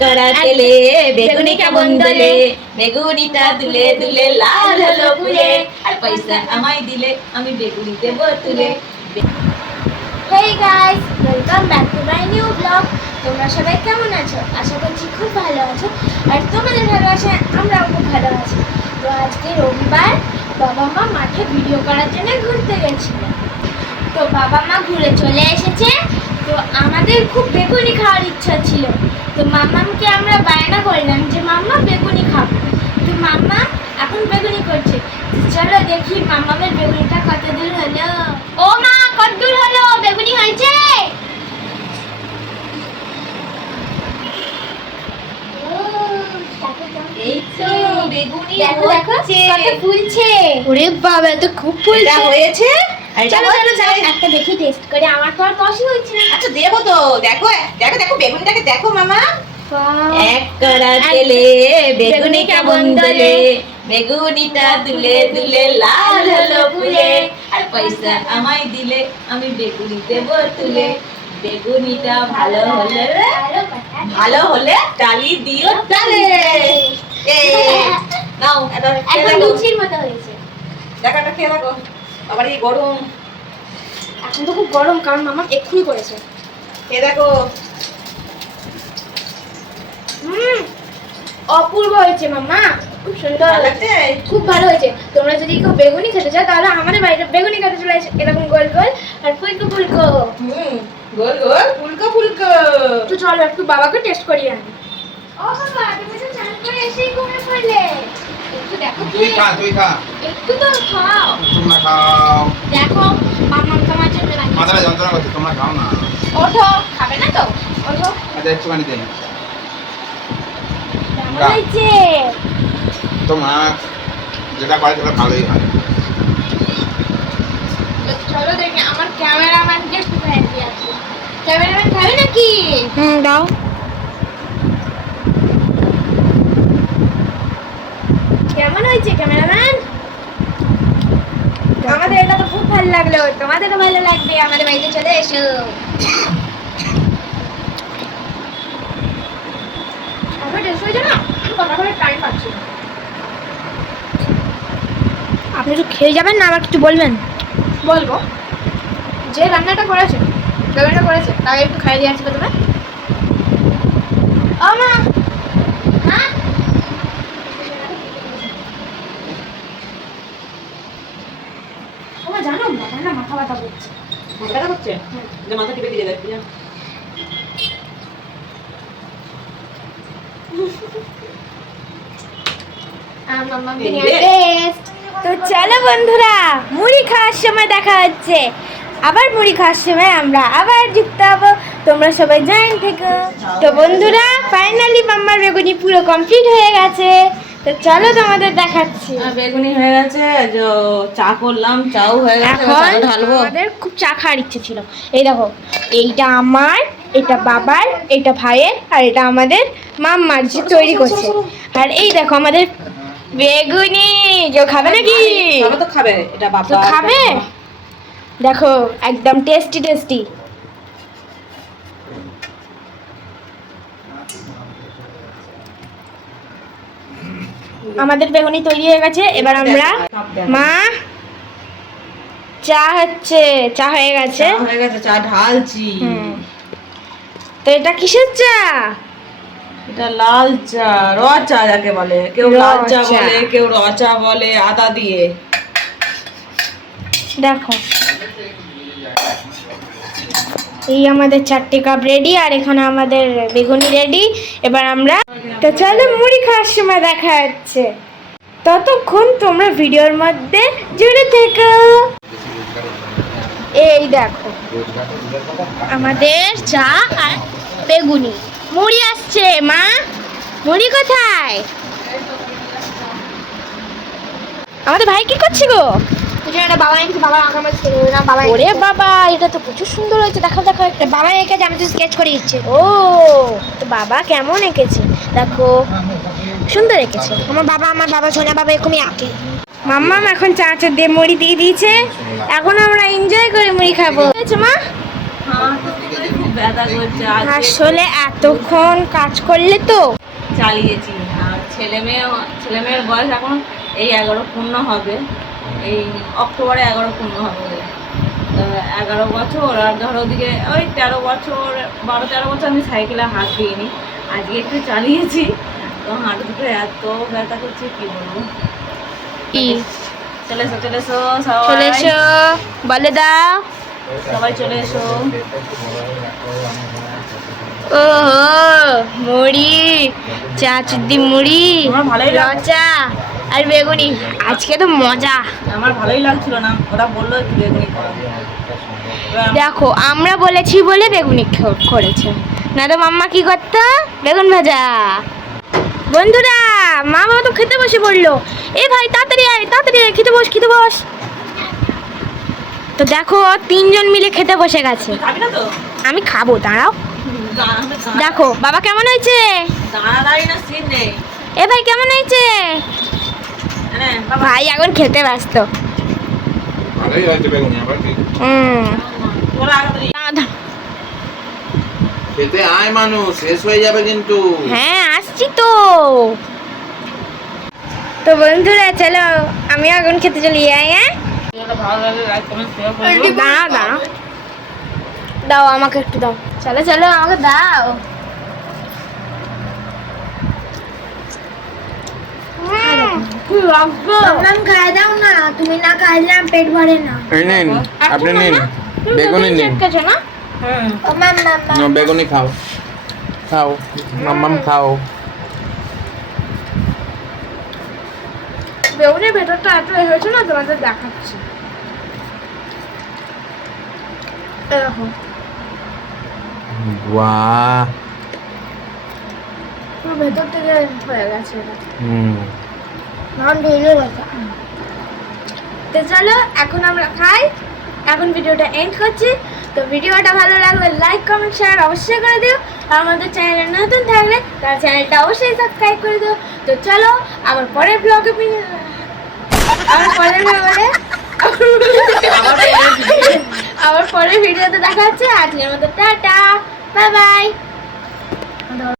কড়া তেলে বেগুনি কেমন দোলে, বেগুনিটা দুলে দুলে লাল হলো ফুলে, আর পয়সা আমায় দিলে আমি বেগুনি দেব তুলে। Hey guys, welcome back to my new blog. তোমরা সবাই কেমন আছো? আশা করছি খুব ভালো আছো, আর তোমাদের ভালোবাসায় আমরাও খুব ভালো আছি। তো আজকে রবিবার, বাবা মা মাঠে ভিডিও করার জন্য ঘুরতে গেছিল। তো বাবা মা ঘুরে চলে এসেছে। তো আমাদের খুব বেগুনি খাওয়ার ইচ্ছা ছিল। তো মাম্মামকে আমরা বায়না করলাম যে মাম্মা বেগুনি খাবো। তো মাম্মা এখন বেগুনি করছে। চলো দেখি মাম্মামের বেগুনিটা কত দূর হলো। ও মা, কত দূর হলো? বেগুনি হয়েছে? এই তো বেগুনি দেখো দেখো হচ্ছে। কত ফুলছে। ওরে বাবা, তো খুব এটা ফুলছে। হয়েছে। আর এটা চলো চলো হচ্ছে। চলো একটা দেখি টেস্ট করে। আমার তো আর কষই হচ্ছে না। আচ্ছা দেবো তো। দেখো দেখো দেখো বেগুনিটাকে দেখো মামা। বাহ, এক কড়া তেলে বেগুনি কেমন দোলে, বেগুনিটা দুলে দুলে লাল হলো ফুলে, আর পয়সা আমায় দিলে আমি বেগুনি দেব তুলে। বেগুনিটা ভালো হলে ভালো কথা। ভালো হলে ডালি দিও ডালে। এই নাও এটা খেয়ে একদম দেখো। লুচির মতো হয়েছে। দেখো এটা খেয়ে দেখো। আবার এই গরম। এখন তো খুব গরম, কারণ মামা এক্ষুনি করেছে। খেয়ে দেখো। অপূর্ব হয়েছে মামা, খুব সুন্দর ভালো লাগছে? খুব ভালো হয়েছে। তোমরা যদি কেউ বেগুনি খেতে চাও তাহলে আমাদের বাড়িতে বেগুনি খেতে চলে আসে। এরকম গোল গোল আর ফুলকো ফুলকো। গোল গোল ফুলকো ফুলকো। তো চলো একটু বাবাকে টেস্ট করিয়ে আনি। ও বাবা, তুমি তো চান করে এসেই ঘুমিয়ে পড়লে। একটু দেখো কি, তুই খা একটু তো খাও। তোমরা খাও। দেখো মাম্মাম তোমার জন্য মাথাটা বানিয়েছে। যন্ত্রণা করছে, তোমরা খাও না। ওঠো, খাবে না তো? ওঠো। আচ্ছা একটুখানি দেন। কেমন বাহ। হয়েছে? তোমার যেটা করে সেটা ভালোই হয়। চলো দেখি আমার ক্যামেরাম্যানকে একটু খাইয়ে আছে। ক্যামেরাম্যান খাবে নাকি? দাও। কেমন হয়েছে ক্যামেরাম্যান? আমাদের এটা তো খুব ভালো লাগলো, তোমাদেরও ভালো লাগবে। আমাদের বাড়িতে চলে এসো। আমার টেস্ট হয়েছে না? আমি কথা বলে টাইম পাচ্ছি না। আপনি একটু খেয়ে যাবেন না, আবার কিছু বলবেন? বলবো, যে রান্নাটা করেছে, বেগুনটা করেছে, তাকে একটু খাইয়ে দিয়ে আসবে তুমি। ও মা, হ্যাঁ তোমার জানো বাবা না মাথা ব্যথা করছে। মাথাটা হচ্ছে? যে মাথা টিপে দিয়ে দেখবি। তো চলো বন্ধুরা, মুড়ি খাওয়ার সময় দেখা হচ্ছে। আবার মুড়ি খাওয়ার সময় আমরা আবার যুক্ত হবো। তোমরা সবাই জয়েন থেকো। তো বন্ধুরা, ফাইনালি মাম্মার বেগুনি পুরো কমপ্লিট হয়ে গেছে। তো চলো তোমাদের দেখাচ্ছি। বেগুনি হয়ে গেছে, চা করলাম, চাও হয়ে গেছে। এখন চাটা ঢালবো। আমাদের খুব চা খাওয়ার ইচ্ছে ছিল। এই দেখো, এইটা আমার, এটা বাবার, এটা ভাইয়ের, আর এটা আমাদের মাম্মার যে তৈরি করছে। আর এই দেখো আমাদের বেগুনি। কেউ খাবে নাকি? বাবা তো খাবে, এটা বাবা তো খাবে? দেখো একদম টেস্টি টেস্টি। আমাদের বেগুনি তৈরি হয়ে গেছে। এবার আমরা মা, চা হচ্ছে, চা হয়ে গেছে। চা হয়ে গেছে, চা ঢালছি। হুম। তো এটা কিসের চা? এটা লাল চা, র চা যাকে বলে। কেউ র লাল চা চা। বলে, কেউ র চা বলে, আদা দিয়ে। দেখো, এই আমাদের 4টে কাপ রেডি, আর এখানে আমাদের বেগুনি রেডি। এবার আমরা, তো চলো মুড়ি খাওয়ার সময় দেখা যাচ্ছে। ততক্ষণ তোমরা ভিডিওর মধ্যে জুড়ে থেকো। এই দেখো আমাদের চা আর বেগুনি। মুড়ি আসছে। মা, মুড়ি কোথায়? আমাদের ভাই কি করছে গো? বাবা এঁকেছে, বাবা আঁকার মধ্যে ছিল না। বাবা ওরে বাবা, এটা তো প্রচুর সুন্দর হয়েছে। দেখো দেখো, একটা বাবা এঁকেছে, আমি তো স্কেচ করে দিচ্ছি। ও, তো বাবা কেমন এঁকেছে দেখো, সুন্দর এঁকেছে। আমার বাবা সোনা বাবা এরকমই আঁকে। মাম্মাম এখন চা দিয়ে মুড়ি দিয়ে দিয়েছে। এখন আমরা এনজয় করে মুড়ি খাবো। মা, হ্যাঁ, খুব ব্যথা করছে আজকে আসলে এতক্ষণ কাজ করলে তো চালিয়েছি। আর ছেলে মেয়ের বয়স এখন এই 11 পূর্ণ হবে, এই অক্টোবরে 11 পূর্ণ হবে। তো 11 বছর, আর ধরো ওদিকে ওই 13 বছর, 12-13 বছর আমি সাইকেলে হাত দিইনি, আজকে একটু চালিয়েছি, তো হাঁটু দুটো এত ব্যথা করছে কি বলবো। চলে এসো চলে সবাই, এসো, বলে দাও। সবাই চলে এসো। ওহো, মুড়ি, চা চুদ্দি মুড়ি, আমার ভালোই লাগে। লচা আর বেগুনি, আজকে তো মজা। আমার ভালোই লাগছিল না, ওরা বললো একটু বেগুনি করো। এবার দেখো আমরা বলেছি বলে বেগুনি করেছে, না তো মাম্মা কি করতো, বেগুন ভাজা। বন্ধুরা, মা বাবা তো খেতে বসে পড়লো। এ ভাই তাড়াতাড়ি আয়, তাড়াতাড়ি আয়, খেতে বস খেতে বস। তো দেখো 3 জন মিলে খেতে বসে গেছে। তুই খাবি না তো? আমি খাবো, দাঁড়াও। দেখো বাবা কেমন হয়েছে, দাঁড়াই না, সিন নেই। এ ভাই কেমন হয়েছে। হ্যাঁ বাবা, ভাই এখন খেতে ব্যস্ত। ভালোই হয়েছে বেগুনি, আবার কি তোরা আগে বলি। খেতে আয় মানুষ, শেষ হয়ে যাবে কিন্তু। হ্যাঁ আসছি তো। তো বন্ধুরা চলো আমি এখন খেতে চলি যাই। হ্যাঁ ভিডিওটা ভালো লাগলে লাইক কমেন্ট শেয়ার করো। দাঁড়াও দাঁড়াও, দাও আমাকে একটু দাও। চলো চলো আমাকে দাও। খাই দাও না, তুমি না খাইলে পেট ভরে না। এই নিন, আপনি নিন, বেগুনি নিন। না হুম, ও মাম না, বেগুনি খাও, খাও মাম্মাম খাও। বেগুনের ভেতরটা এত হয়েছে না, তোমাদের দেখাচ্ছি। এরকম বাহ, পুরো ভেতর থেকে হয়ে গেছে এটা। হুম, নাম ভেঙে গেছে। তো চলো এখন আমরা খাই, এখন ভিডিওটা এন্ড করছি। তো ভিডিওটা ভালো লাগলে লাইক কমেন্ট শেয়ার অবশ্যই করে দিও, আর আমাদের চ্যানেলে নতুন থাকলে তার চ্যানেলটা অবশ্যই সাবস্ক্রাইব করে দিও। তো চলো আবার পরের ব্লগে আবার পরের ভিডিওতে দেখা হচ্ছে। আজকের মতো টাটা, বাই বাই।